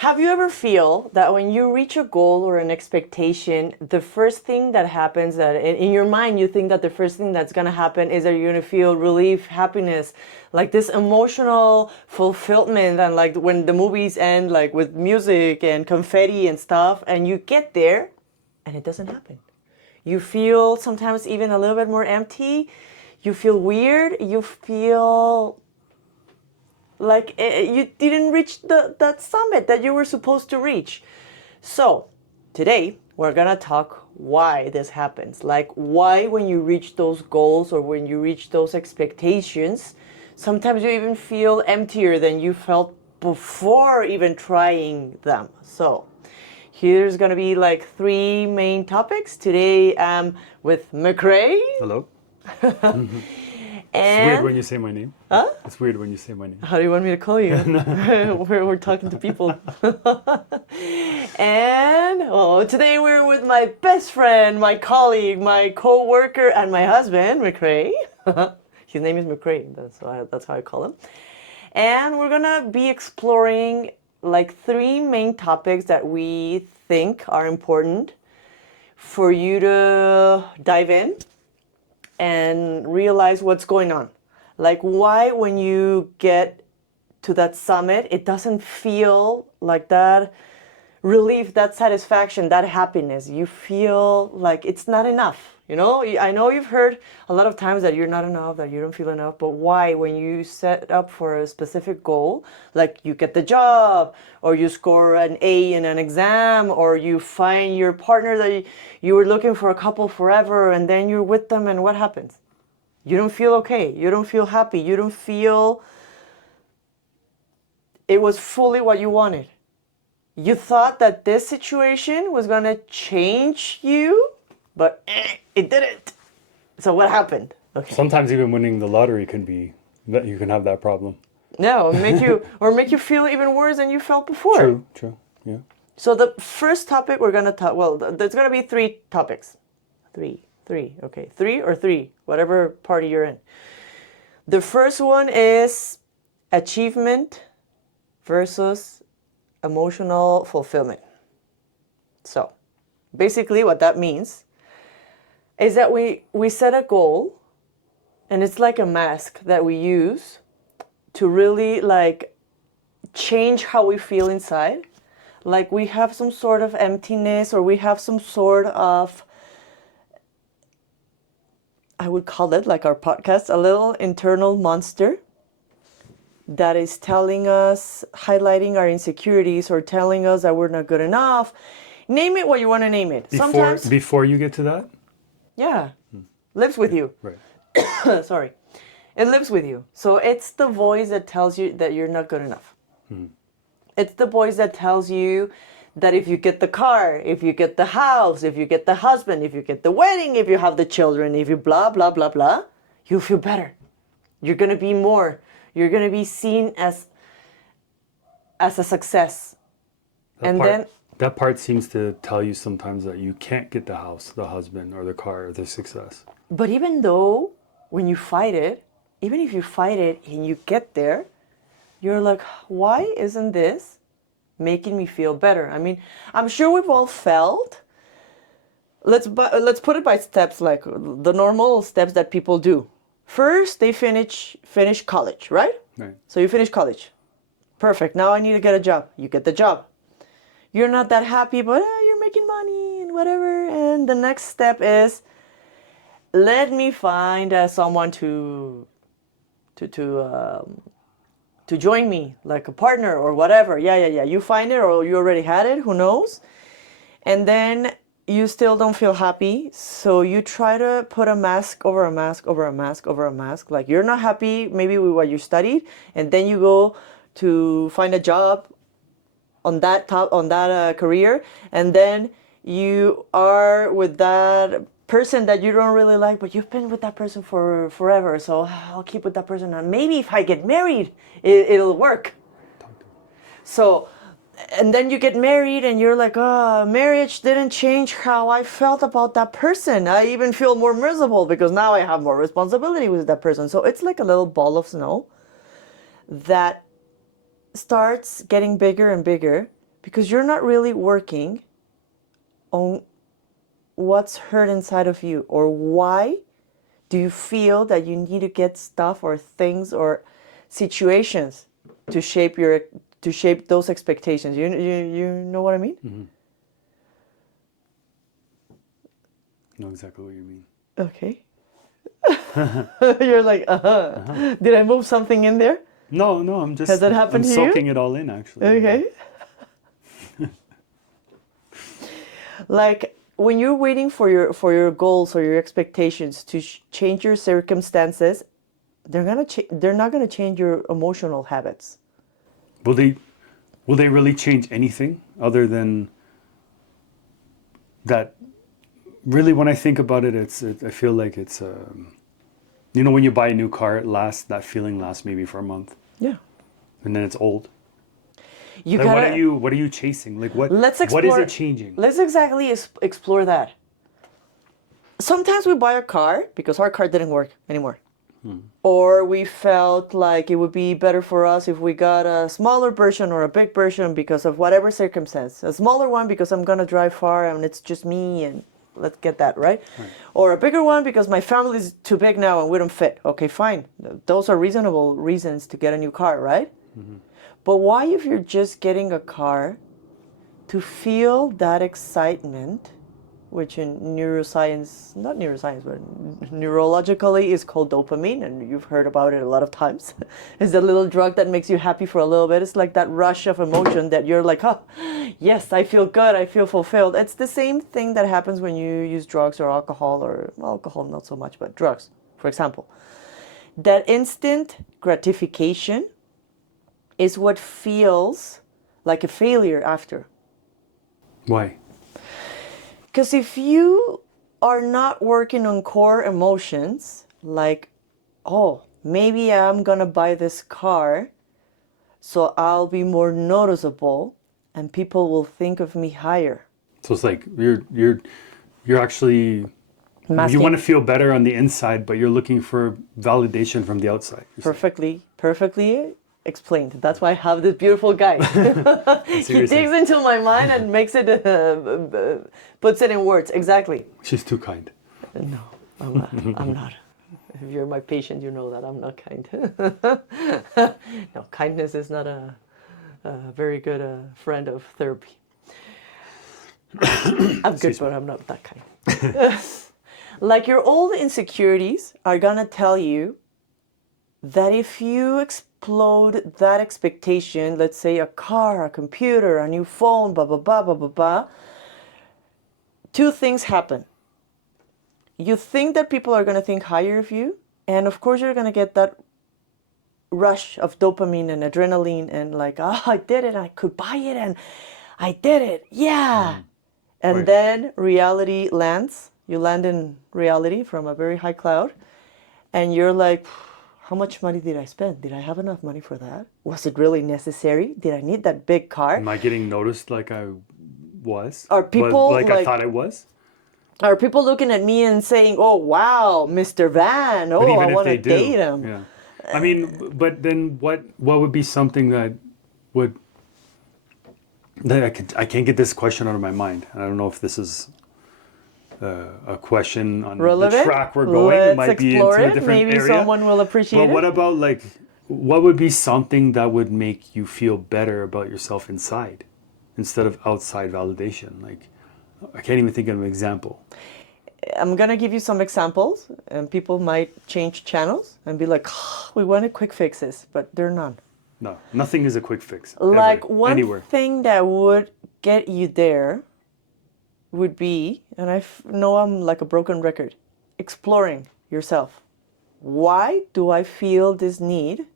Have you ever feel that when you reach a goal or an expectation, the first thing that happens that in your mind you think that the first thing that's going to happen is that you're going to feel relief, happiness, like this emotional fulfillment, and like when the movies end like with music and confetti and stuff, and you get there and it doesn't happen. You feel sometimes even a little bit more empty. You feel weird. You feel like you didn't reach that summit that you were supposed to reach. So today we're gonna talk why this happens. Like why when you reach those goals or when you reach those expectations, sometimes you even feel emptier than you felt before even trying them. So here's gonna be like three main topics. Today with McRae. Hello. It's And weird when you say my name. Huh? It's weird when you say my name. How do you want me to call you? we're talking to people. And today we're with my best friend, my colleague, my co-worker, and my husband, McRae. His name is McRae. That's how I call him. And we're gonna be exploring like three main topics that we think are important for you to dive in and realize what's going on. Like why when you get to that summit, it doesn't feel like that relief, that satisfaction, that happiness. You feel like it's not enough. You know, I know you've heard a lot of times that you're not enough, that you don't feel enough, but why when you set up for a specific goal, like you get the job or you score an A in an exam or you find your partner that you were looking for a couple forever and then you're with them and what happens? You don't feel okay. You don't feel happy. You don't feel it was fully what you wanted. You thought that this situation was going to change you, but it didn't. So what happened? Okay. Sometimes even winning the lottery can be that you can have that problem. No, make you feel even worse than you felt before. True. Yeah. So the first topic we're going to talk, well, there's going to be three topics. Three. Okay. Three, whatever party you're in. The first one is achievement versus emotional fulfillment. So basically what that means is that we set a goal and it's like a mask that we use to really like change how we feel inside. Like we have some sort of emptiness or we have some sort of, I would call it like our podcast, a little internal monster that is telling us, highlighting our insecurities or telling us that we're not good enough. Name it what you want to name it. Before you get to that? Yeah. Lives with you. Right. Sorry. It lives with you. So it's the voice that tells you that you're not good enough. It's the voice that tells you that if you get the car, if you get the house, if you get the husband, if you get the wedding, if you have the children, if you blah, blah, blah, blah, you'll feel better. You're going to be more. You're going to be seen as a success. That part seems to tell you sometimes that you can't get the house, the husband, or the car, or the success. But even though when you fight it, even if you fight it and you get there, you're like, why isn't this making me feel better? I mean, I'm sure we've all felt. Let's put it by steps, like the normal steps that people do. First, they finish college, right? Right. So you finish college. Perfect. Now I need to get a job. You get the job. You're not that happy, but you're making money and whatever. And the next step is, let me find someone to join me, like a partner or whatever. Yeah. You find it or you already had it, who knows? And then you still don't feel happy. So you try to put a mask over a mask over a mask over a mask. Like you're not happy maybe with what you studied. And then you go to find a job on that career. And then you are with that person that you don't really like, but you've been with that person for forever. So I'll keep with that person. And maybe if I get married, it'll work. So, and then you get married and you're like, marriage didn't change how I felt about that person. I even feel more miserable because now I have more responsibility with that person. So it's like a little ball of snow that starts getting bigger and bigger because you're not really working on what's hurt inside of you, or why do you feel that you need to get stuff or things or situations to shape those expectations. You know what I mean? Mm-hmm. I know exactly what you mean. Okay. You're like, Did I move something in there? No, I'm just. Has that happened I'm to you? soaking it all in, actually. Okay. Like when you're waiting for your goals or your expectations to change your circumstances, they're not gonna change your emotional habits. Will they really change anything other than that? Really, when I think about it, I feel like it's when you buy a new car, that feeling lasts maybe for a month. Yeah. And then it's old. You like, gotta, what are you chasing? Like what explore, what is it changing? Let's exactly explore that. Sometimes we buy a car because our car didn't work anymore. Or we felt like it would be better for us if we got a smaller version or a big version because of whatever circumstance. A smaller one because I'm gonna drive far and it's just me, and let's get that, right? Or a bigger one because my family is too big now and we don't fit. Okay, fine. Those are reasonable reasons to get a new car, right? Mm-hmm. But why, if you're just getting a car to feel that excitement, which in not neuroscience, but neurologically is called dopamine, and you've heard about it a lot of times. It's the little drug that makes you happy for a little bit. It's like that rush of emotion that you're like, oh, yes, I feel good, I feel fulfilled. It's the same thing that happens when you use drugs or alcohol not so much, but drugs, for example. That instant gratification is what feels like a failure after. Why? Because if you are not working on core emotions, like, oh, maybe I'm gonna buy this car so I'll be more noticeable and people will think of me higher. So it's like you're actually Masking. You want to feel better on the inside, but you're looking for validation from the outside. Perfectly explained. That's why I have this beautiful guy. He digs into my mind and makes it, puts it in words. Exactly. She's too kind. No, I'm not. If you're my patient, you know that I'm not kind. No, kindness is not a very good friend of therapy. I'm good, but I'm not that kind. Like your old insecurities are gonna tell you that if you explode that expectation, let's say a car, a computer, a new phone, blah, blah, blah, blah, blah, blah, two things happen. You think that people are going to think higher of you, and of course you're going to get that rush of dopamine and adrenaline and like, oh, I did it, I could buy it, and I did it, yeah. And Right. Then reality lands. You land in reality from a very high cloud, and you're like, how much money did I spend? Did I have enough money for that? Was it really necessary? Did I need that big car? Am I getting noticed like I was? Are people like I thought I was? Are people looking at me and saying, oh, wow, Mr. Van, oh, I want to date him? Yeah. I mean, but then what would be something that I can't get this question out of my mind. I don't know if this is a question on relevant? The track we're going. Let's it might be explore into it. a different Maybe area. someone will appreciate it. But what about what would be something that would make you feel better about yourself inside instead of outside validation? Like, I can't even think of an example. I'm going to give you some examples, and people might change channels and be like, oh, we wanted quick fixes, but they're none. No, nothing is a quick fix. Like ever, one anywhere. thing that would get you there would be, and I know I'm like a broken record, exploring yourself. Why do I feel this need?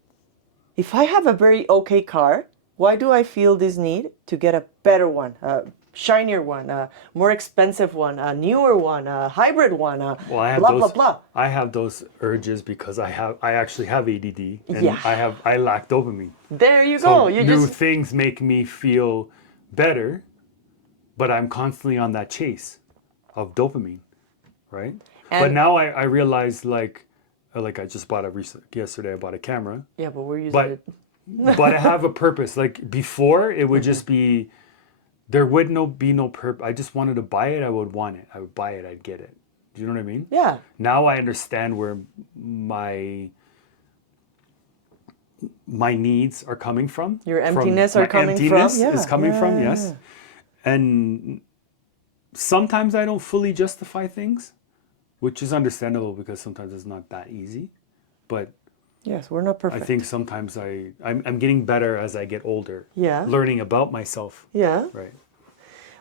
If I have a very okay car, why do I feel this need to get a better one, a shinier one, a more expensive one, a newer one, a hybrid one, Well, I have blah, blah, blah. I have those urges because I actually have ADD and Yeah. I lack dopamine. There you So go. You new just things make me feel better, but I'm constantly on that chase of dopamine, right? But now I realize like I just bought yesterday I bought a camera. Yeah, but we're using it. But I have a purpose. Like before, it would just be there would be no purpose. I just wanted to buy it. I would want it. I would buy it. I'd get it. Do you know what I mean? Yeah. Now I understand where my needs are coming from. Your emptiness are coming from. Emptiness Yeah. is coming from. Yeah. Yes. And sometimes I don't fully justify things, which is understandable because sometimes it's not that easy. But Yes, we're not perfect. I think sometimes I'm getting better as I get older. Yeah. Learning about myself. Yeah. Right.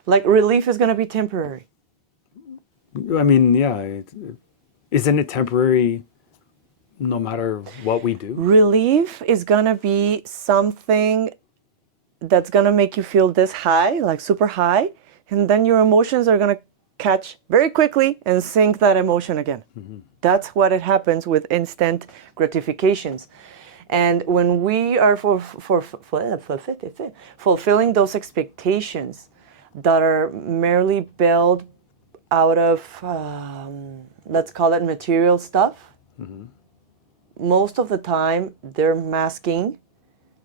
Like relief is going to be temporary. I mean, yeah. Isn't it temporary no matter what we do? Relief is going to be something that's going to make you feel this high, like super high. And then your emotions are going to catch very quickly and sink that emotion again. Mm-hmm. That's what it happens with instant gratifications. And when we are fulfilling those expectations that are merely built out of, let's call it material stuff, mm-hmm. most of the time they're masking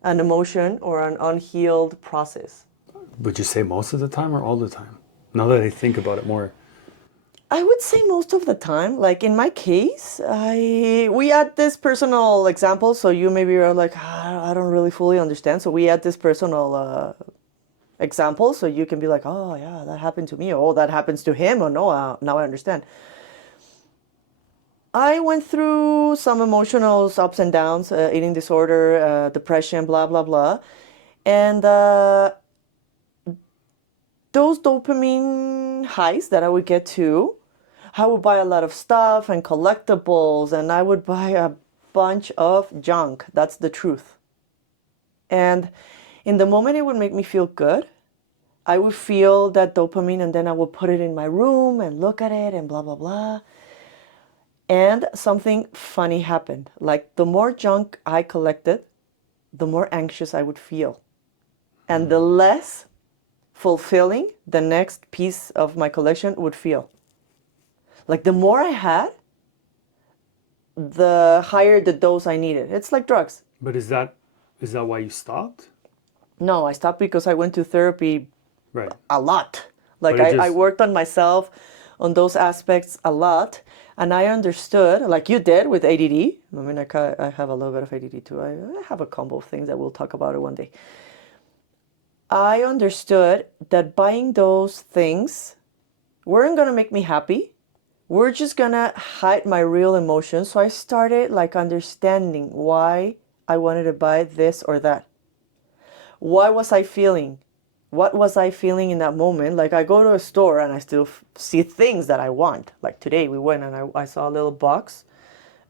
an emotion or an unhealed process. Would you say most of the time or all the time? Now that I think about it more. I would say most of the time. Like in my case, we add this personal example, so you maybe are like, I don't really fully understand. So we add this personal example, so you can be like, oh yeah, that happened to me, or oh, that happens to him, or no, now I understand. I went through some emotional ups and downs, eating disorder, depression, blah, blah, blah. And those dopamine highs that I would get to, I would buy a lot of stuff and collectibles, and I would buy a bunch of junk. That's the truth. And in the moment it would make me feel good. I would feel that dopamine, and then I would put it in my room and look at it and blah, blah, blah. And something funny happened. Like the more junk I collected, the more anxious I would feel. And the less fulfilling the next piece of my collection would feel. Like the more I had, the higher the dose I needed. It's like drugs. But is that why you stopped? No, I stopped because I went to therapy right. a lot. Like I worked on myself on those aspects a lot. And I understood, like you did with ADD. I mean, I have a little bit of ADD too. I have a combo of things that we'll talk about it one day. I understood that buying those things weren't going to make me happy. We're just going to hide my real emotions. So I started like understanding why I wanted to buy this or that. Why was I feeling? What was I feeling in that moment? Like I go to a store and I still see things that I want. Like today we went and I saw a little box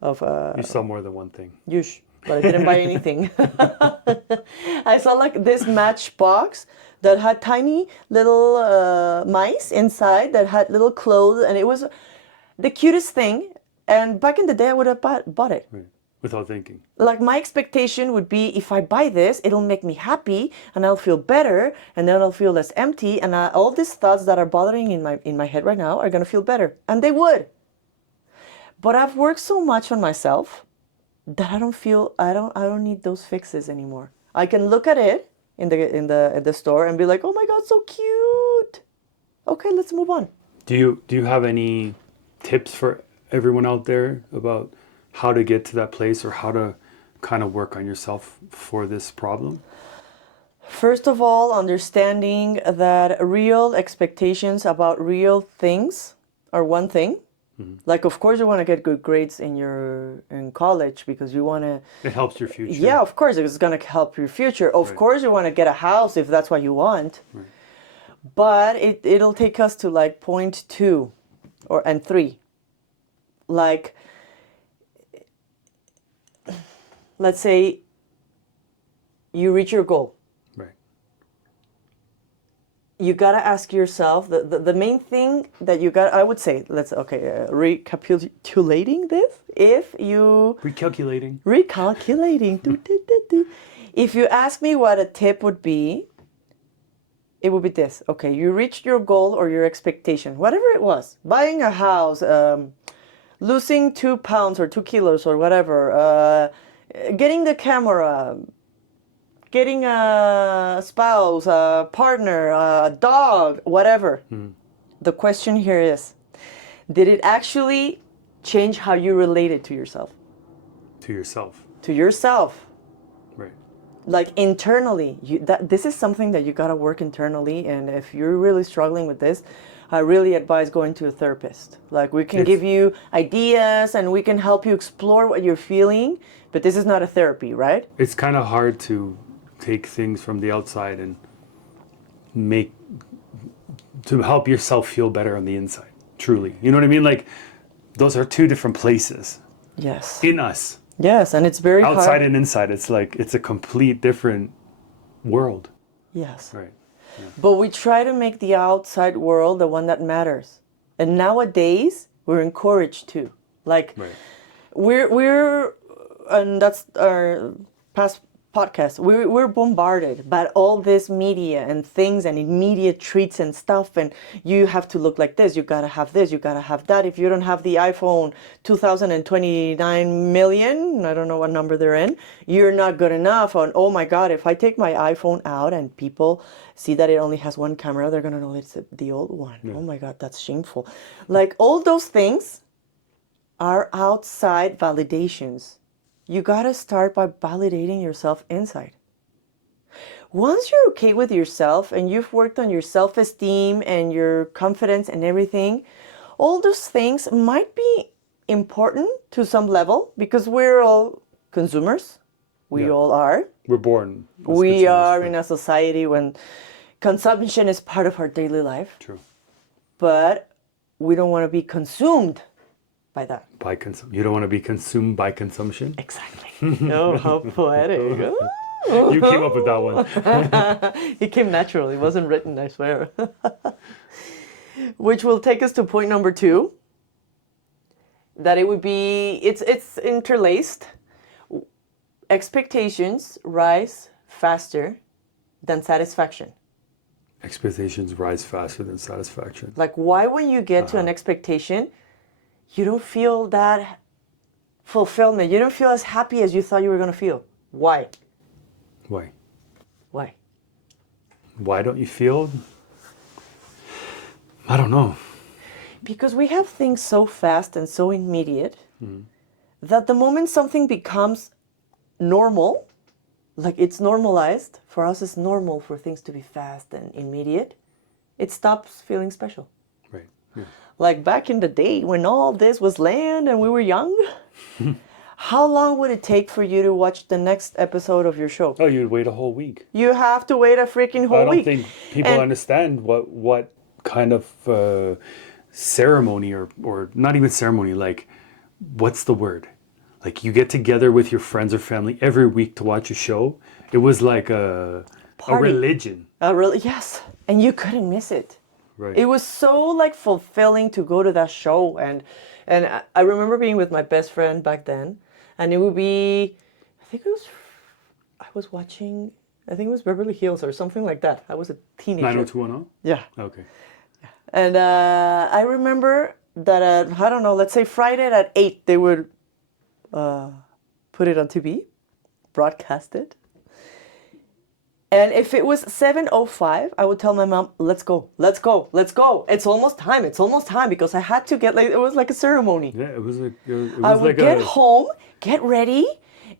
of... you saw more than one thing. But I didn't buy anything. I saw like this matchbox that had tiny little mice inside that had little clothes, and it was the cutest thing. And back in the day I would have bought it. Right. Without thinking. Like my expectation would be, if I buy this, it'll make me happy and I'll feel better and then I'll feel less empty, and all these thoughts that are bothering in my head right now are going to feel better, and they would. But I've worked so much on myself that I don't need those fixes anymore. I can look at it in the store and be like, "Oh my god, so cute." Okay, let's move on. Do you have any tips for everyone out there about how to get to that place, or how to kind of work on yourself for this problem? First of all, understanding that real expectations about real things are one thing. Mm-hmm. Like, of course, you want to get good grades in college because you want to... It helps your future. Yeah, of course, it's going to help your future. Of course, you want to get a house if that's what you want. Right. But it'll take us to like point 2 and 3. Like... Let's say you reach your goal. Right. You got to ask yourself, the main thing that I would say, recapitulating this, if you... Recalculating. If you ask me what a tip would be, it would be this. Okay, you reached your goal or your expectation, whatever it was. Buying a house, losing 2 pounds or 2 kilos or whatever, getting the camera, getting a spouse, a partner, a dog, whatever. The question here is, did it actually change how you related to yourself? To yourself. To yourself. Right. Like internally. This is something that you got to work internally. And if you're really struggling with this, I really advise going to a therapist. Like we can give you ideas and we can help you explore what you're feeling. But this is not a therapy, right? It's kind of hard to take things from the outside and to help yourself feel better on the inside, truly. You know what I mean? Like, those are two different places. Yes. In us. Yes, and it's very outside hard. and inside. It's like, it's a complete different world. Yes. Right. Yeah. But we try to make the outside world the one that matters. And nowadays, we're encouraged to. Like, Right. we're and that's our past podcast. We're bombarded by all this media and things and immediate treats and stuff. And you have to look like this. You gotta have this. You gotta have that. If you don't have the iPhone 2029 million, I don't know what number they're in, you're not good enough. And oh my God, if I take my iPhone out and people see that it only has one camera, they're gonna know it's the old one. Yeah. Oh my God, that's shameful. Like all those things are outside validations. You gotta start by validating yourself inside. Once you're okay with yourself and you've worked on your self-esteem and your confidence and everything, all those things might be important to some level because we're all consumers. We all are. We're born. We are in a society when consumption is part of our daily life. True. But we don't want to be consumed by that. You don't want to be consumed by consumption? Exactly. Oh, how poetic. You came up with that one. It came naturally. It wasn't written, I swear. Which will take us to point number 2. That it would be, it's interlaced. Expectations rise faster than satisfaction. Expectations rise faster than satisfaction. Like why when you get to an expectation, you don't feel that fulfillment. You don't feel as happy as you thought you were going to feel. Why? Why? Why? Why don't you feel? I don't know. Because we have things so fast and so immediate that the moment something becomes normal, like it's normalized, for us it's normal for things to be fast and immediate, it stops feeling special. Right. Yeah. Like back in the day when all this was land and we were young, how long would it take for you to watch the next episode of your show? Oh, you'd wait a whole week. You have to wait a freaking whole week. I don't think people understand what kind of ceremony or not even ceremony, like, what's the word? Like, you get together with your friends or family every week to watch a show. It was like a religion. Yes. And you couldn't miss it. Right. It was so like fulfilling to go to that show. And I remember being with my best friend back then. And it would be, I was watching, I think it was Beverly Hills or something like that. I was a teenager. 90210? Yeah. Okay. And I remember that I don't know, let's say Friday at 8, they would put it on TV, broadcast it. And if it was 7:05, I would tell my mom, let's go. It's almost time because I had to get, like, it was like a ceremony. Yeah, it was I would get home, get ready,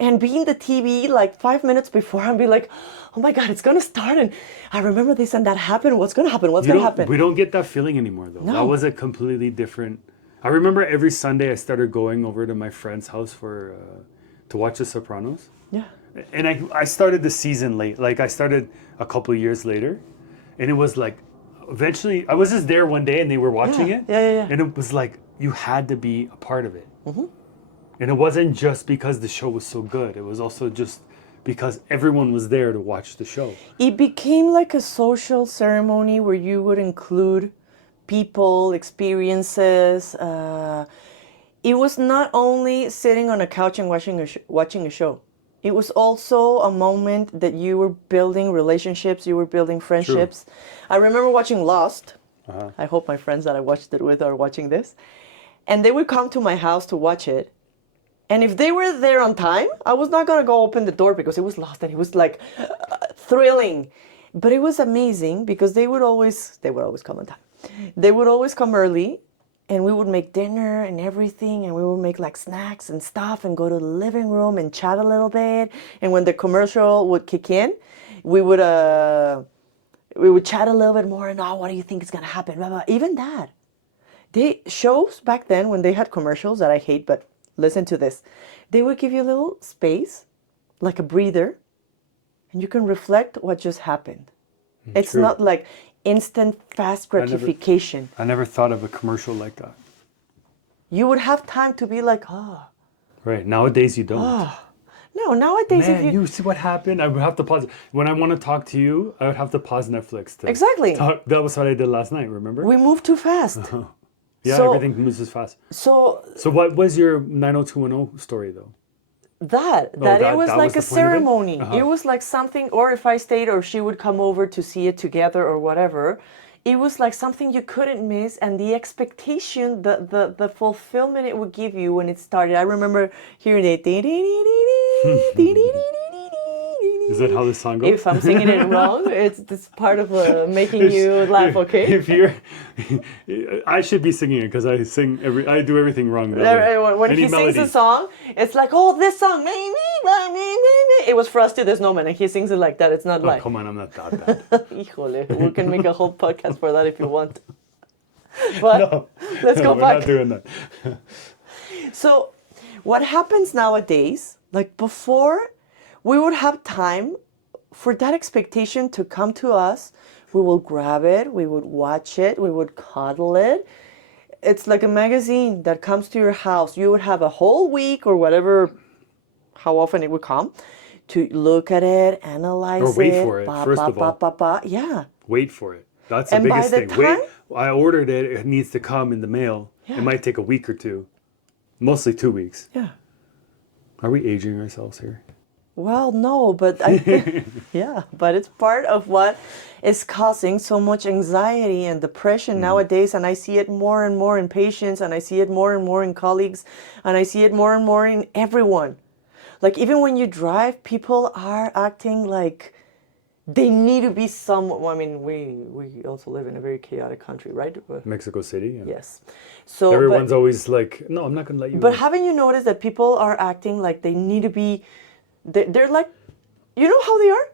and be in the TV like 5 minutes before and be like, oh my God, it's going to start. And I remember this and that happened. What's going to happen? What's going to happen? We don't get that feeling anymore, though. No. That was a completely different... I remember every Sunday I started going over to my friend's house to watch The Sopranos. Yeah. And I started the season late. Like, I started a couple of years later. And it was like, eventually, I was just there one day and they were watching it. Yeah. And it was like, you had to be a part of it. Mm-hmm. And it wasn't just because the show was so good. It was also just because everyone was there to watch the show. It became like a social ceremony where you would include people, experiences. It was not only sitting on a couch and watching a show. It was also a moment that you were building relationships, you were building friendships. True. I remember watching Lost. Uh-huh. I hope my friends that I watched it with are watching this. And they would come to my house to watch it. And if they were there on time, I was not going to go open the door because it was lost and it was like thrilling. But it was amazing because they would always come on time. They would always come early and we would make dinner and everything, and we would make like snacks and stuff and go to the living room and chat a little bit. And when the commercial would kick in, we would chat a little bit more and, oh, what do you think is going to happen? Blah, blah. Even that. They shows back then when they had commercials that I hate, but listen to this. They would give you a little space, like a breather, and you can reflect what just happened. It's True. not like instant, fast gratification. I never thought of a commercial like that. You would have time to be like, oh. Right. Nowadays, you don't. No, nowadays Man, if you see what happened? I would have to pause. When I want to talk to you, I would have to pause Netflix. To Exactly. talk. That was what I did last night, remember? we move too fast. Yeah, So- everything moves as fast. So So what was your 90210 story, though? that it that was was like the a point of it? ceremony. Uh-huh. It was like something, or if I stayed or she would come over to see it together or whatever, it was like something you couldn't miss, and the expectation, the fulfillment it would give you when it started. I remember hearing it. Is that how this song goes? If I'm singing it wrong, it's part of making you laugh, okay? If you're, I should be singing it because I do everything wrong. That way. When Any he sings melody. a song, it's like, oh, this song, me. It was Frosty the Snowman, and he sings it like that. It's not Oh, like, come on, I'm not that bad. híjole, we can make a whole podcast for that if you want. But No, let's go we're back. not doing that. So, what happens nowadays, like before, we would have time for that expectation to come to us. We will grab it, we would watch it, we would cuddle it. It's like a magazine that comes to your house. You would have a whole week or whatever, how often it would come, to look at it, analyze Or wait it. for it, first of all. Yeah. Wait for it. That's the And by biggest the thing. time- Wait. I ordered it. It needs to come in the mail. Yeah. It might take a week or two. Mostly 2 weeks. Yeah. Are we aging ourselves here? Well, no, but yeah, but it's part of what is causing so much anxiety and depression nowadays. And I see it more and more in patients, and I see it more and more in colleagues, and I see it more and more in everyone. Like even when you drive, people are acting like they need to be some. I mean, we also live in a very chaotic country, right? Mexico City. Yeah. Yes. So Everyone's always like, no, I'm not going to let you But in." haven't you noticed that people are acting like they need to be, they're like, you know how they are?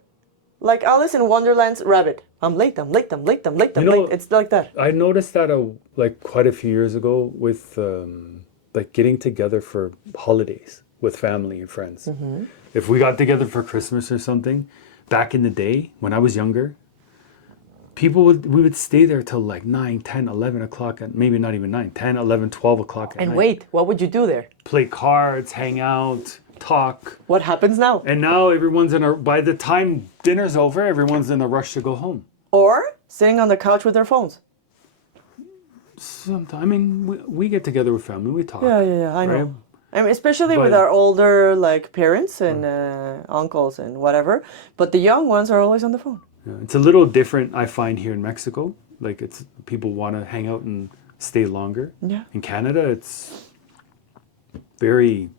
Like Alice in Wonderland's rabbit. I'm late, I'm late, I'm late, I'm late, I'm You know- late. It's like that. I noticed that like quite a few years ago with like getting together for holidays with family and friends. Mm-hmm. If we got together for Christmas or something, back in the day when I was younger, we would stay there till like 9, 10, 11 o'clock, and maybe not even 9, 10, 11, 12 o'clock at And night. wait, what would you do there? Play cards, hang out, talk. What happens now? And now everyone's by the time dinner's over, everyone's in a rush to go home. Or sitting on the couch with their phones. Sometimes, I mean, we get together with family, we talk. Yeah, I know. right? I mean, especially with But- our older like parents and uncles and whatever. But the young ones are always on the phone. Yeah, it's a little different, I find, here in Mexico. Like, it's people want to hang out and stay longer. Yeah. In Canada, it's very.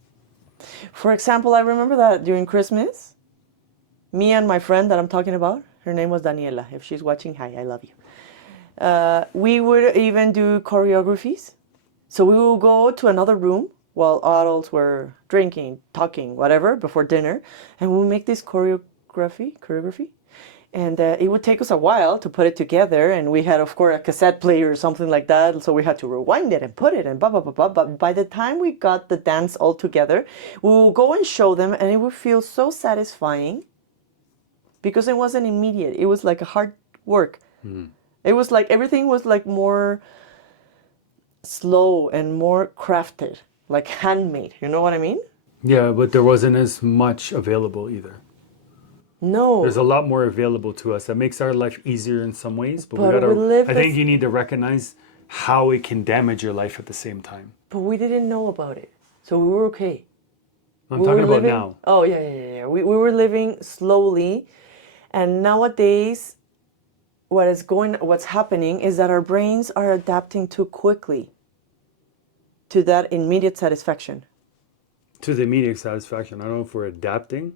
For example, I remember that during Christmas, me and my friend that I'm talking about, her name was Daniela. If she's watching, hi, I love you. We would even do choreographies. So we would go to another room while adults were drinking, talking, whatever, before dinner, and we would make this choreography. And it would take us a while to put it together. And we had, of course, a cassette player or something like that. So we had to rewind it and put it and blah, blah, blah, blah. But by the time we got the dance all together, we would go and show them, and it would feel so satisfying because it wasn't immediate. It was like a hard work. It was like everything was like more slow and more crafted, like handmade. You know what I mean? Yeah, but there wasn't as much available either. No. There's a lot more available to us. That makes our life easier in some ways, but, But we live I think this- you need to recognize how it can damage your life at the same time. But we didn't know about it. So we were okay. I'm We talking were about living, now. Oh, yeah. We were living slowly. And nowadays, what's happening is that our brains are adapting too quickly to that immediate satisfaction. to the immediate satisfaction. I don't know if we're adapting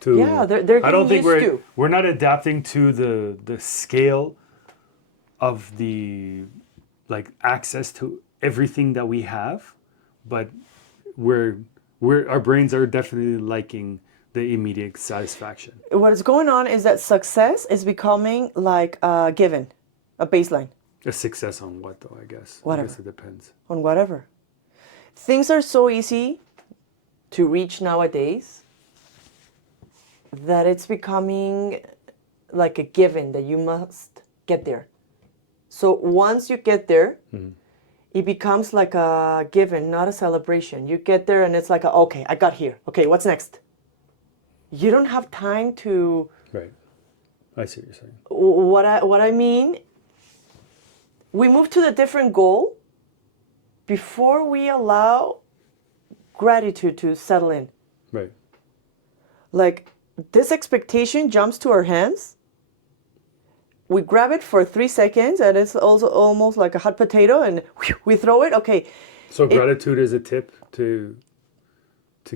to. Yeah, they're I don't getting think used to. we're not adapting to the scale of the like access to everything that we have, but we're our brains are definitely liking the immediate satisfaction. What is going on is that success is becoming like a given, a baseline. A success on what though? I guess. Whatever. I guess it depends. On whatever. Things are so easy to reach nowadays that it's becoming like a given that you must get there. So once you get there, it becomes like a given, not a celebration. You get there and it's like, okay, I got here. Okay, what's next? You don't have time to. Right. I see what you're saying. What I mean, we move to the different goal before we allow gratitude to settle in. Right. Like this expectation jumps to our hands. We grab it for 3 seconds and it's also almost like a hot potato and we throw it. Okay. So gratitude is a tip to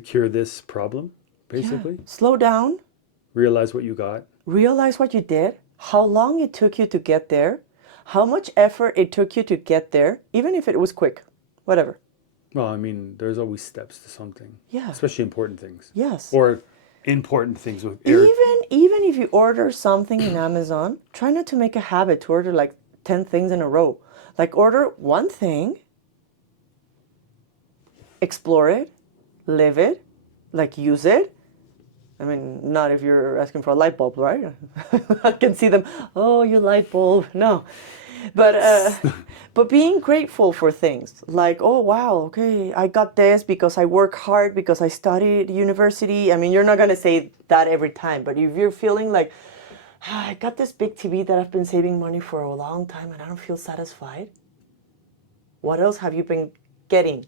cure this problem, basically. Yeah. Slow down. Realize what you got. Realize what you did, how long it took you to get there, how much effort it took you to get there, even if it was quick, whatever. Well, I mean, there's always steps to something. Yeah. Especially important things. Yes. Or important things with Even if you order something in Amazon, try not to make a habit to order like 10 things in a row. Like order one thing, explore it, live it, like use it. I mean, not if you're asking for a light bulb, right? I can see them, oh, you light bulb. No. But being grateful for things like, oh, wow, okay, I got this because I work hard, because I studied university. I mean, you're not going to say that every time, but if you're feeling like, I got this big TV that I've been saving money for a long time and I don't feel satisfied, what else have you been getting?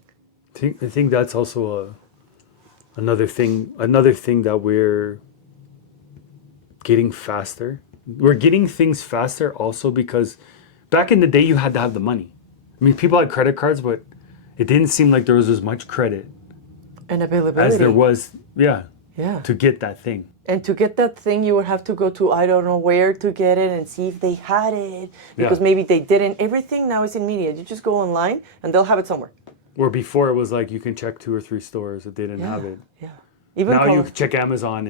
I think that's also another thing that we're getting faster. We're getting things faster also because back in the day you had to have the money. I mean, people had credit cards, but it didn't seem like there was as much credit And availability. as there was, Yeah. to get that thing. And to get that thing, you would have to go to I don't know where to get it and see if they had it. Because maybe they didn't. Everything now is immediate. You just go online and they'll have it somewhere. Where before it was like you can check 2 or 3 stores that they didn't have it. Yeah. Even Now you can check Amazon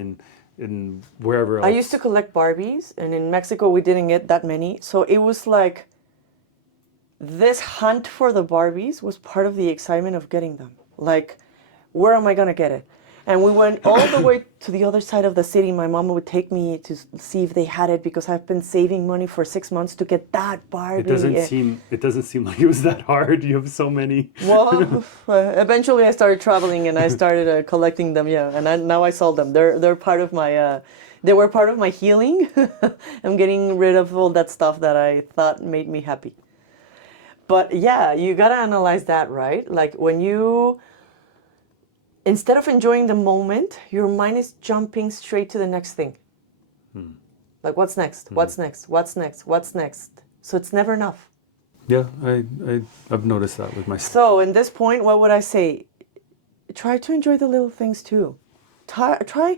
and wherever else. I used to collect Barbies, and in Mexico we didn't get that many. So it was like this hunt for the Barbies was part of the excitement of getting them. Like, where am I going to get it? And we went all the way to the other side of the city. My mom would take me to see if they had it because I've been saving money for 6 months to get that Barbie. It doesn't seem like it was that hard. You have so many. Well, eventually I started traveling and I started collecting them. Yeah, and now I sold them. They're part of my. They were part of my healing. I'm getting rid of all that stuff that I thought made me happy. But yeah, you gotta analyze that, right? Like when you. Instead of enjoying the moment, your mind is jumping straight to the next thing. Like, what's next? What's next? What's next? What's next? So it's never enough. Yeah, I've noticed that with myself. So in this point, what would I say? Try to enjoy the little things too. Try,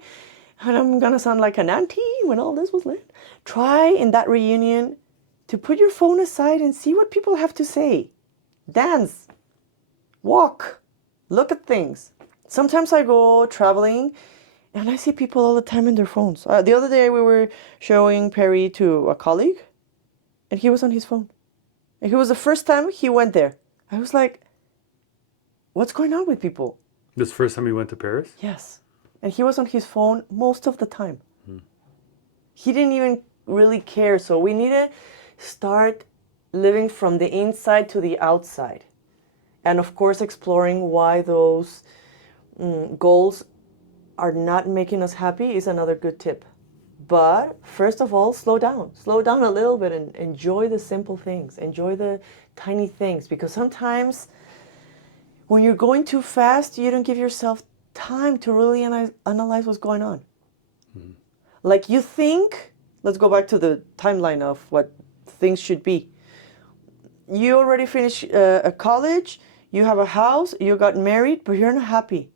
and I'm gonna sound like an auntie when all this was lit. Try in that reunion to put your phone aside and see what people have to say. Dance, walk, look at things. Sometimes I go traveling and I see people all the time in their phones. The other day we were showing Perry to a colleague and he was on his phone. And it was the first time he went there. I was like, what's going on with people? This is the first time you went to Paris? Yes. And he was on his phone most of the time. He didn't even really care. So we need to start living from the inside to the outside. And of course, exploring why those goals are not making us happy is another good tip. But first of all, slow down a little bit and enjoy the simple things, enjoy the tiny things, because sometimes when you're going too fast, you don't give yourself time to really analyze what's going on. Like you think, let's go back to the timeline of what things should be. You already finished a college, you have a house, you got married, but you're not happy.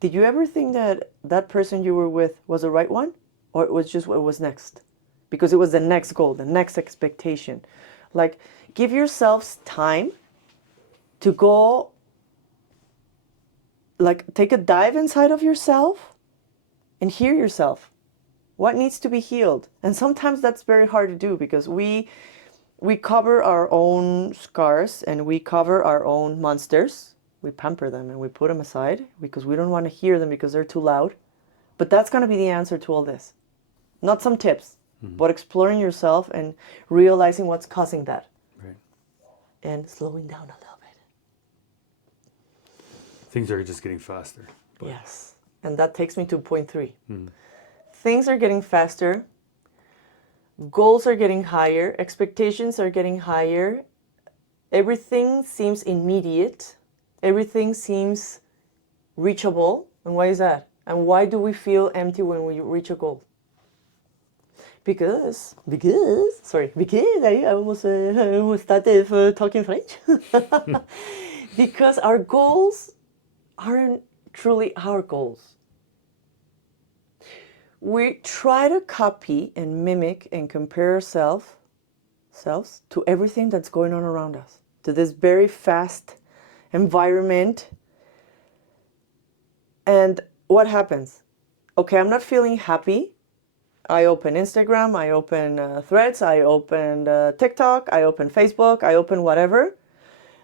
Did you ever think that that person you were with was the right one? Or it was just what was next? Because it was the next goal, the next expectation. Like, give yourselves time to go, like, take a dive inside of yourself and hear yourself. What needs to be healed? And sometimes that's very hard to do because we cover our own scars and we cover our own monsters. We pamper them and we put them aside because we don't want to hear them because they're too loud. But that's going to be the answer to all this. Not some tips, but exploring yourself and realizing what's causing that. Right. And slowing down a little bit. Things are just getting faster. But... Yes. And that takes me to point 3. Things are getting faster. Goals are getting higher. Expectations are getting higher. Everything seems immediate. Everything seems reachable. And why is that? And why do we feel empty when we reach a goal? Because I almost started talking French. Because our goals aren't truly our goals. We try to copy and mimic and compare ourselves to everything that's going on around us, to this very fast environment. And what happens? Okay, I'm not feeling happy. I open Instagram, I open Threads, I open TikTok, I open Facebook, I open whatever.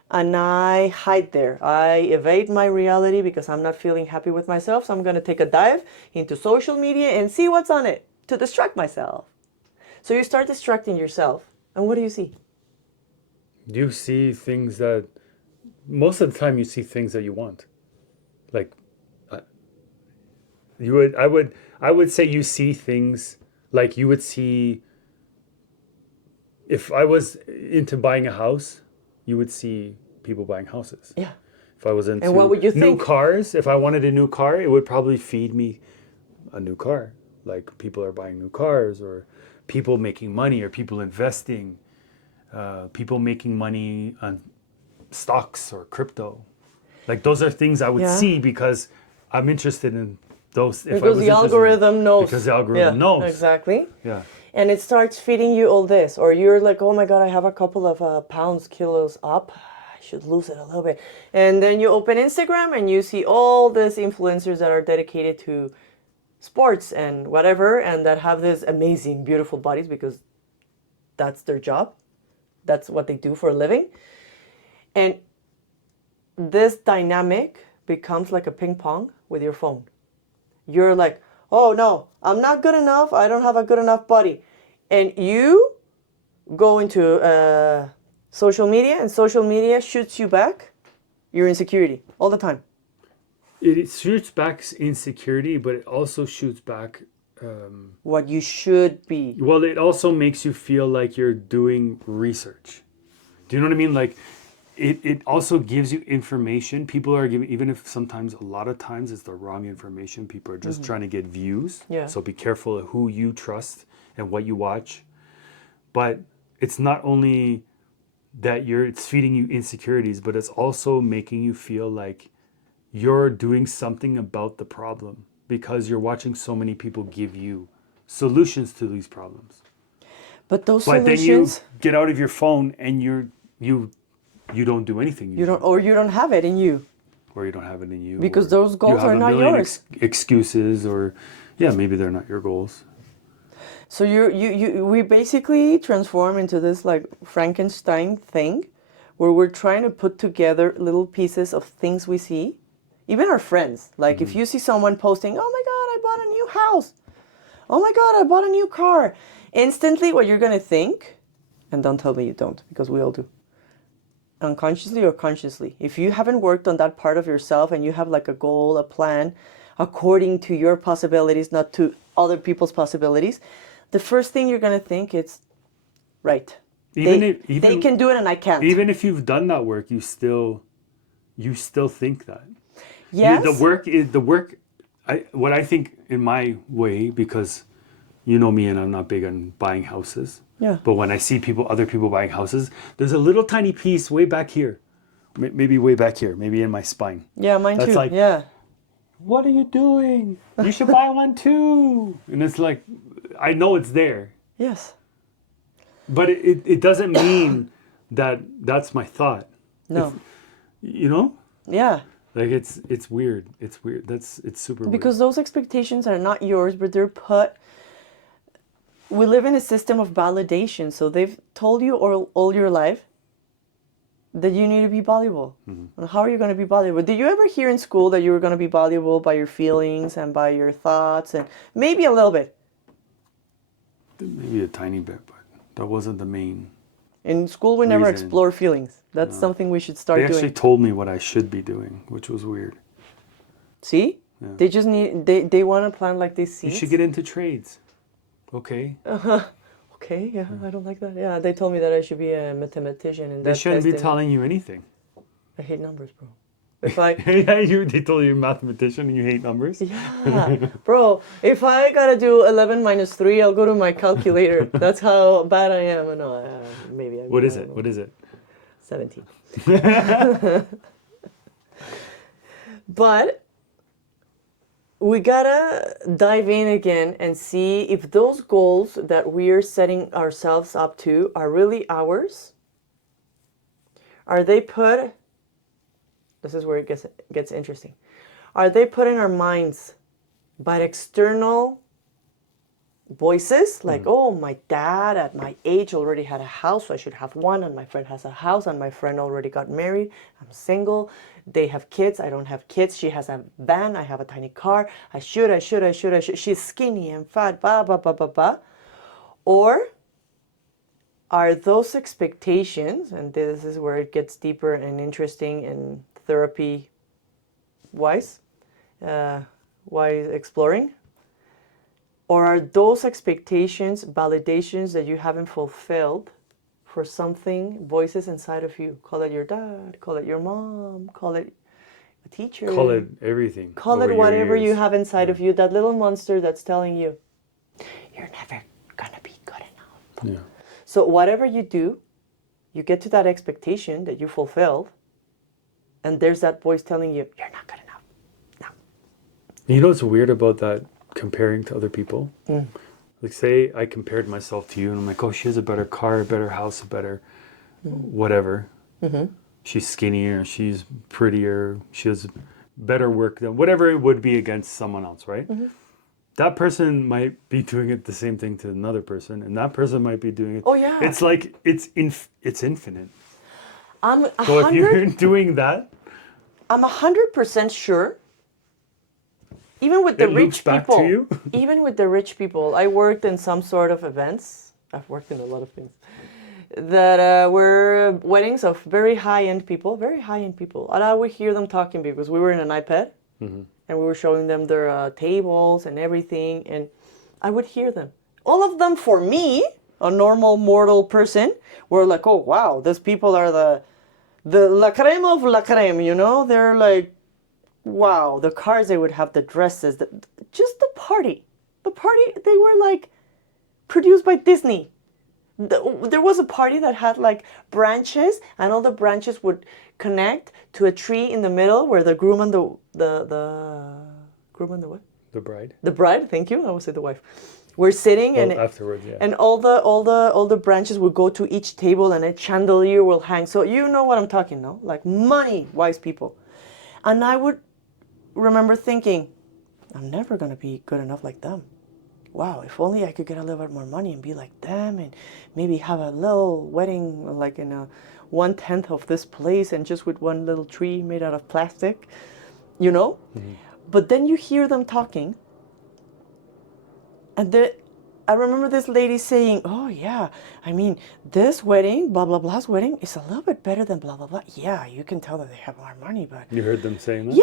And I hide there. I evade my reality because I'm not feeling happy with myself. So I'm going to take a dive into social media and see what's on it to distract myself. So you start distracting yourself. And what do you see? You see things that, most of the time you see things that you want. Like, I would say you see things like you would see, if I was into buying a house, you would see people buying houses. Yeah. If I was into and what would you new think? cars, if I wanted a new car, it would probably feed me a new car. Like people are buying new cars, or people making money, or people investing, people making money on stocks or crypto. Like those are things I would see because I'm interested in those. Because the algorithm knows. Because the algorithm knows. Exactly. Yeah. And it starts feeding you all this. Or you're like, oh my God, I have a couple of pounds, kilos up. I should lose it a little bit. And then you open Instagram and you see all these influencers that are dedicated to sports and whatever, and that have these amazing, beautiful bodies because that's their job. That's what they do for a living. And this dynamic becomes like a ping pong with your phone. You're like, oh no, I'm not good enough. I don't have a good enough body. And you go into social media, and social media shoots you back your insecurity all the time. It shoots back insecurity, but it also shoots back what you should be. Well, it also makes you feel like you're doing research. Do you know what I mean? Like, it also gives you information. People are giving, even if sometimes, a lot of times it's the wrong information. People are just trying to get views. Yeah. So be careful of who you trust and what you watch. But it's not only that it's feeding you insecurities, but it's also making you feel like you're doing something about the problem because you're watching so many people give you solutions to these problems. But those But solutions, then you get out of your phone and you don't do anything. you don't have it in you. Or you don't have it in you. Because those goals are not yours. Excuses, or maybe they're not your goals. So we basically transform into this like Frankenstein thing, where we're trying to put together little pieces of things we see, even our friends. Like if you see someone posting, "Oh my God, I bought a new house. Oh my God, I bought a new car," instantly what you're gonna think, and don't tell me you don't, because we all do. Unconsciously or consciously, if you haven't worked on that part of yourself and you have like a goal, a plan, according to your possibilities, not to other people's possibilities, the first thing you're going to think is, right, they can do it and I can't. Even if you've done that work, you still think that. Yes. What I think in my way, because you know me and I'm not big on buying houses. Yeah. But when I see other people buying houses, there's a little tiny piece way back here, maybe way back here, maybe in my spine. Yeah, mine That's too. like, yeah. what are you doing? You should buy one too. And it's like, I know it's there, Yes. but it doesn't mean that that's my thought. No. You know? Yeah. Like it's weird. It's weird. It's super Because those expectations are not yours, but they're put. We live in a system of validation. So they've told you all your life that you need to be valuable. Mm-hmm. And how are you going to be valuable? Did you ever hear in school that you were going to be valuable by your feelings and by your thoughts and maybe a little bit? Maybe a tiny bit, but that wasn't the main. In school, we never Reason. explore feelings. That's something we should start They doing. actually told me what I should be doing, which was weird. See? Yeah. They just need, they want to plant like these seeds. You should get into trades. Okay. Okay, yeah, I don't like that. Yeah, they told me that I should be a mathematician. And They that shouldn't be testing- telling you anything. I hate numbers, bro. If I, Yeah, they told you you're a mathematician and you hate numbers. yeah, bro, if I gotta do 11 minus 3, I'll go to my calculator. That's how bad I am. No, maybe I'm. What is it? What is it? 17. But we gotta dive in again and see if those goals that we're setting ourselves up to are really ours. Are they put? This is where it gets interesting. Are they put in our minds by external voices like, oh, my dad at my age already had a house, so I should have one, and my friend has a house, and my friend already got married, I'm single, they have kids, I don't have kids, she has a van, I have a tiny car, I should, she's skinny and fat, blah, blah, blah, blah, blah. Or are those expectations, and this is where it gets deeper and interesting in therapy wise exploring, or are those expectations validations that you haven't fulfilled for something, voices inside of you? Call it your dad, call it your mom, call it a teacher. Call it everything. Call it over your whatever you years. have inside of you, that little monster that's telling you, you're never gonna be good enough. Yeah. So whatever you do, you get to that expectation that you fulfilled, and there's that voice telling you, you're not good enough. No. You know what's weird about that comparing to other people? Like, say I compared myself to you and I'm like, oh, she has a better car, a better house, a better whatever. She's skinnier, she's prettier, she has better work than whatever it would be against someone else, right? That person might be doing it the same thing to another person, and that person might be doing it. Oh, yeah. It's like it's infinite. I'm So if you're doing that, I'm 100% sure. Even with the It loops rich back to people, you? even with the rich people, I worked in some sort of events. I've worked in a lot of things that were weddings of very high-end people, and I would hear them talking because we were in an iPad, and we were showing them their tables and everything, and I would hear them. All of them, for me, a normal mortal person, were like, "Oh wow, these people are the la creme of la creme," you know? They're like, wow, the cars they would have, the dresses, just the party. The party, they were like produced by Disney. There was a party that had like branches, and all the branches would connect to a tree in the middle where the groom and the groom and the what? the bride. The bride, thank you. I would say the wife. We're sitting Well, and afterwards, yeah. and all the branches would go to each table, and a chandelier will hang. So you know what I'm talking, no? Like money wise people. And I would remember thinking, I'm never gonna be good enough like them. Wow, if only I could get a little bit more money and be like them, and maybe have a little wedding like in a 1/10 of this place, and just with one little tree made out of plastic, you know? But then you hear them talking, and I remember this lady saying, oh yeah, I mean, this wedding, blah, blah, blah's wedding is a little bit better than blah, blah, blah. Yeah, you can tell that they have more money, but... You heard them saying that?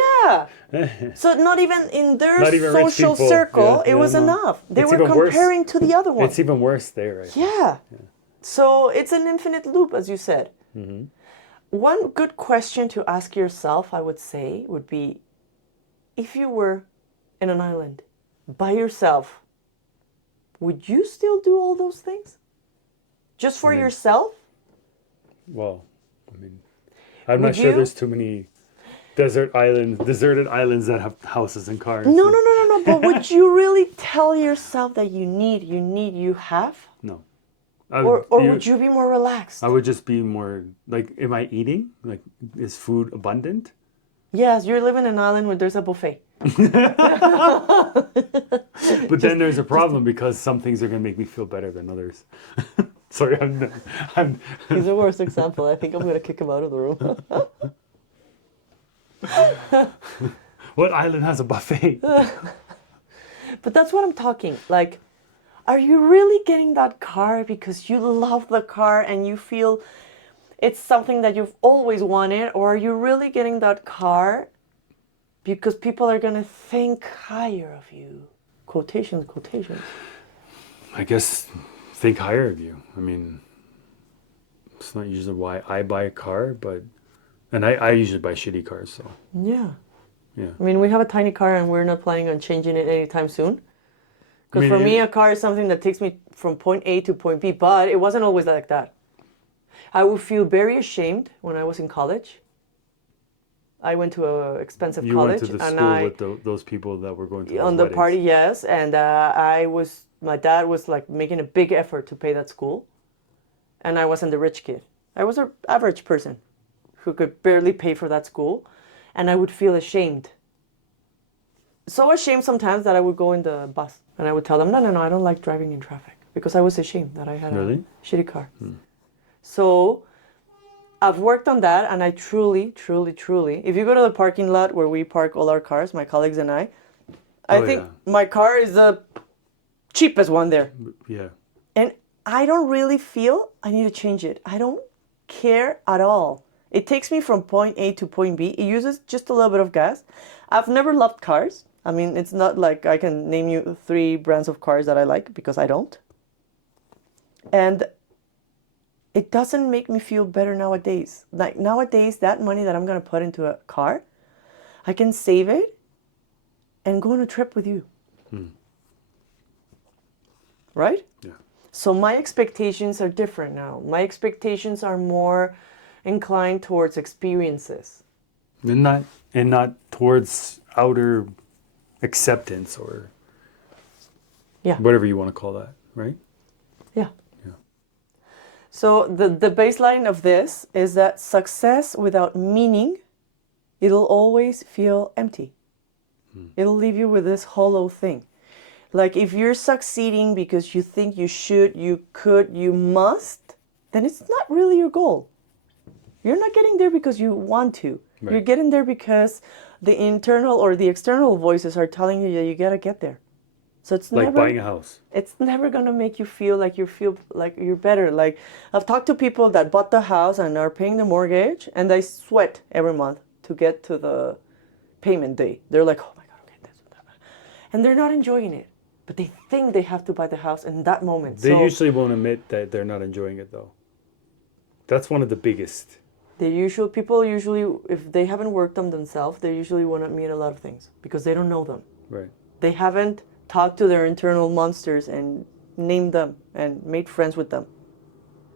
Yeah. So not even in their Not even rich social people. circle, Yeah, it was no. enough. They It's were even worse. comparing to the other one. It's even worse there, right? Yeah. So it's an infinite loop, as you said. One good question to ask yourself, I would say, would be, if you were in an island by yourself, would you still do all those things? Just for yourself? Well, I mean, I'm Would not sure you? there's too many deserted islands that have houses and cars. No. But would you really tell yourself that you have? No. Or would you be more relaxed? I would just be more like, am I eating? Like, is food abundant? Yes, you're living in an island where there's a buffet. But then there's a problem because some things are going to make me feel better than others. Sorry, I'm He's the worst example. I think I'm going to kick him out of the room. What island has a buffet? But that's what I'm talking. Like, are you really getting that car because you love the car and you feel it's something that you've always wanted? Or are you really getting that car because people are going to think higher of you? Quotations. I guess think higher of you. I mean, it's not usually why I buy a car, and I usually buy shitty cars, so. Yeah. Yeah. I mean, we have a tiny car and we're not planning on changing it anytime soon. Because I mean, for me, a car is something that takes me from point A to point B, but it wasn't always like that. I would feel very ashamed when I was in college. I went to an expensive You college. went to the and school with those people that were going to those on the weddings. party, yes. And my dad was like making a big effort to pay that school. And I wasn't the rich kid. I was an average person who could barely pay for that school. And I would feel ashamed. So ashamed sometimes that I would go in the bus and I would tell them, no, I don't like driving in traffic. Because I was ashamed that I had a shitty car. So I've worked on that, and I truly, if you go to the parking lot where we park all our cars, my colleagues and I think my car is the cheapest one there. Yeah. And I don't really feel I need to change it. I don't care at all. It takes me from point A to point B. It uses just a little bit of gas. I've never loved cars. I mean, it's not like I can name you 3 brands of cars that I like, because I don't. And it doesn't make me feel better nowadays. Like nowadays, that money that I'm going to put into a car, I can save it and go on a trip with you. Right? Yeah. So my expectations are different now. My expectations are more inclined towards experiences. And not towards outer acceptance or whatever you want to call that, right? Yeah. So the baseline of this is that success without meaning, it'll always feel empty. It'll leave you with this hollow thing. Like if you're succeeding because you think you should, you could, you must, then it's not really your goal. You're not getting there because you want to. Right. You're getting there because the internal or the external voices are telling you that you gotta get there. So it's like never, buying a house. It's never gonna make you feel like you're better. Like I've talked to people that bought the house and are paying the mortgage, and they sweat every month to get to the payment day. They're like, oh my God, okay, that's what that. And they're not enjoying it, but they think they have to buy the house in that moment. They usually won't admit that they're not enjoying it, though. That's one of the biggest. People usually, if they haven't worked on themselves, they usually want to meet a lot of things because they don't know them. Right. They haven't talked to their internal monsters and named them and made friends with them.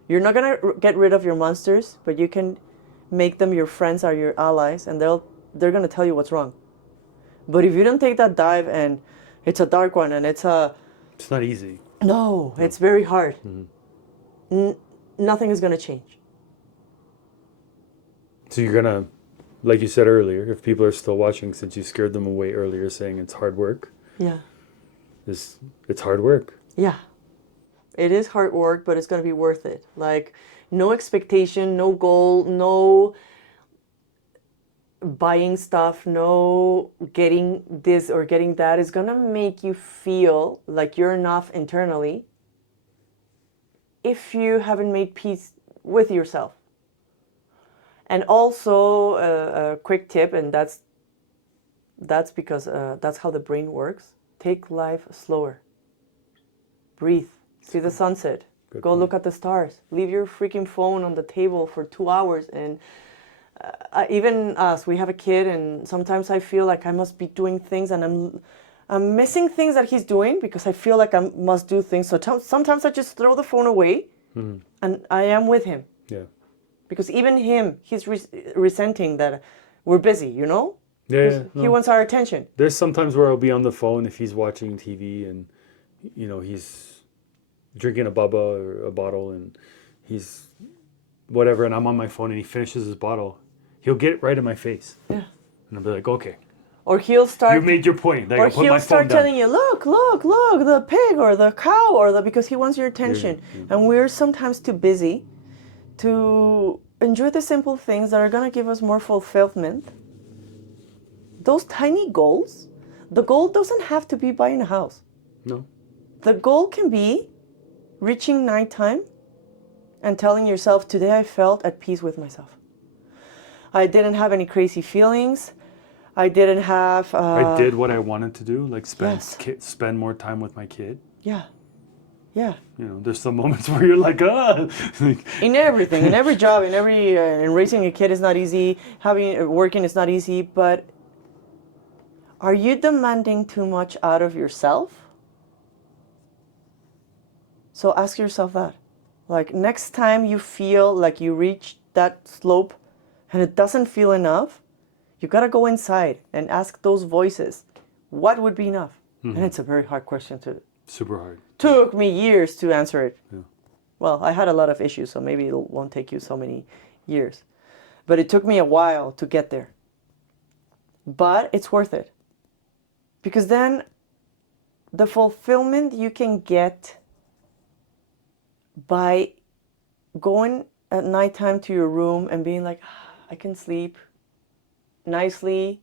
You're not going to get rid of your monsters, but you can make them your friends or your allies, and they're going to tell you what's wrong. But if you don't take that dive, and it's a dark one, and it's not easy. No, it's very hard. Nothing is going to change. So you're going to, like you said earlier, if people are still watching, since you scared them away earlier saying it's hard work. Yeah. It's hard work. Yeah. It is hard work, but it's going to be worth it. Like, no expectation, no goal, no buying stuff, no getting this or getting that is going to make you feel like you're enough internally if you haven't made peace with yourself. And also a quick tip, and that's because that's how the brain works. Take life slower. Breathe. See the sunset. Go look at the stars. Leave your freaking phone on the table for 2 hours. And even us, we have a kid, and sometimes I feel like I must be doing things, and I'm missing things that he's doing because I feel like I must do things. So sometimes I just throw the phone away, and I am with him. Yeah. Because even him, he's resenting that we're busy, you know? Yeah, He no. wants our attention. There's sometimes where I'll be on the phone if he's watching TV and, you know, he's drinking a bubba or a bottle and he's whatever, and I'm on my phone and he finishes his bottle. He'll get it right in my face. Yeah. And I'll be like, okay, Or he'll start. you made your point. Like, Or I'll put my he'll phone start down. telling you, look, the pig or the cow because he wants your attention. Yeah. And we're sometimes too busy to enjoy the simple things that are going to give us more fulfillment. Those tiny goals, the goal doesn't have to be buying a house. No. The goal can be reaching nighttime and telling yourself, today I felt at peace with myself. I didn't have any crazy feelings. I didn't have... I did what I wanted to do, like spend more time with my kid. Yeah. Yeah. You know, there's some moments where you're like, like, in everything, in every job, in raising a kid is not easy, working is not easy, but are you demanding too much out of yourself? So ask yourself that. Like, next time you feel like you reach that slope and it doesn't feel enough, you gotta go inside and ask those voices, what would be enough? And it's a very hard question to... Super hard. Took me years to answer it. Yeah. Well, I had a lot of issues, so maybe it won't take you so many years. But it took me a while to get there. But it's worth it. Because then the fulfillment you can get by going at nighttime to your room and being like, I can sleep nicely.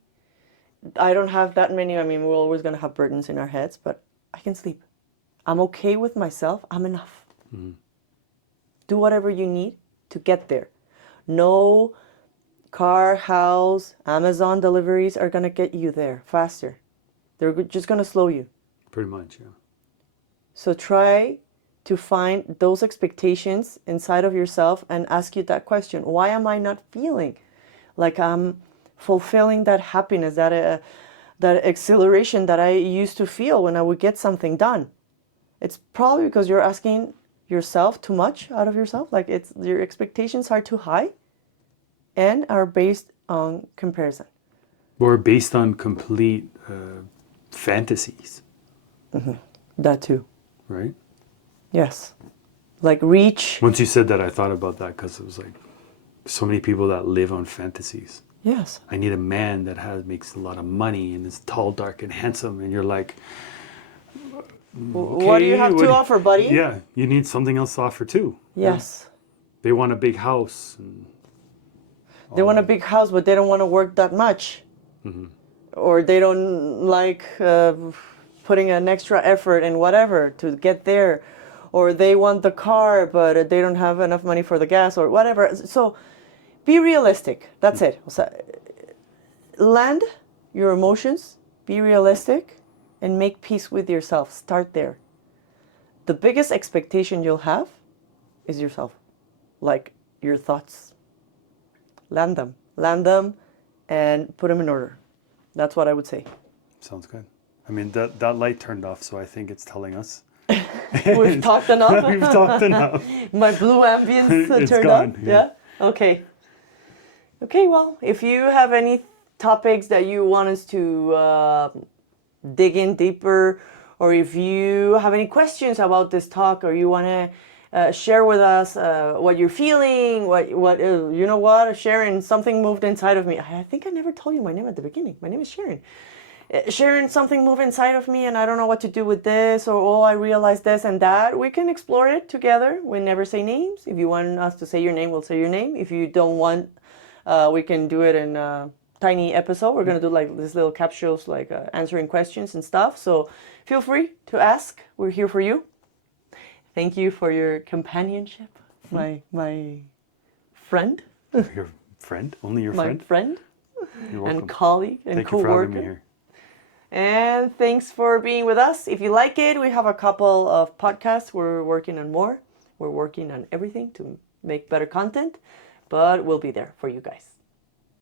I don't have that many, we're always going to have burdens in our heads, but I can sleep. I'm okay with myself. I'm enough. Mm-hmm. Do whatever you need to get there. No car, house, Amazon deliveries are going to get you there faster. They're just going to slow you. Pretty much, yeah. So try to find those expectations inside of yourself and ask you that question. Why am I not feeling like I'm fulfilling that happiness, that exhilaration that I used to feel when I would get something done? It's probably because you're asking yourself too much out of yourself. Like your expectations are too high and are based on comparison. Or based on complete fantasies. Mm-hmm. That too. Right? Yes. Like reach. Once you said that, I thought about that because it was like so many people that live on fantasies. Yes. I need a man that makes a lot of money and is tall, dark, and handsome. And you're like, what do you have to offer, buddy? Yeah, you need something else to offer too. Yes. Yeah. They want a big house. And they want a big house, but they don't want to work that much. Mm-hmm. Or they don't like putting an extra effort in whatever to get there. Or they want the car, but they don't have enough money for the gas or whatever. So be realistic. That's it. So, land your emotions, be realistic, and make peace with yourself. Start there. The biggest expectation you'll have is yourself. Like your thoughts. Land them and put them in order. That's what I would say. Sounds good. I mean, that light turned off, so I think it's telling us. We've talked enough. We've talked enough. My blue ambience It's turned gone, on. Yeah. Okay. Okay. Well, if you have any topics that you want us to dig in deeper, or if you have any questions about this talk, or you want to share with us what you're feeling, what you know what, Sharon, something moved inside of me. I think I never told you my name at the beginning. My name is Sharon. Sharon, something moved inside of me and I don't know what to do with this, or I realized this and that. We can explore it together. We never say names. If you want us to say your name, we'll say your name. If you don't want, we can do it in a tiny episode. We're going to do like these little capsules, like answering questions and stuff. So feel free to ask. We're here for you. Thank you for your companionship, my friend. Your friend? Only your friend? My friend. You're welcome. And colleague and Thank you for having me co-worker. here. And thanks for being with us. If you like it, we have a couple of podcasts. We're working on more. We're working on everything to make better content, but we'll be there for you guys.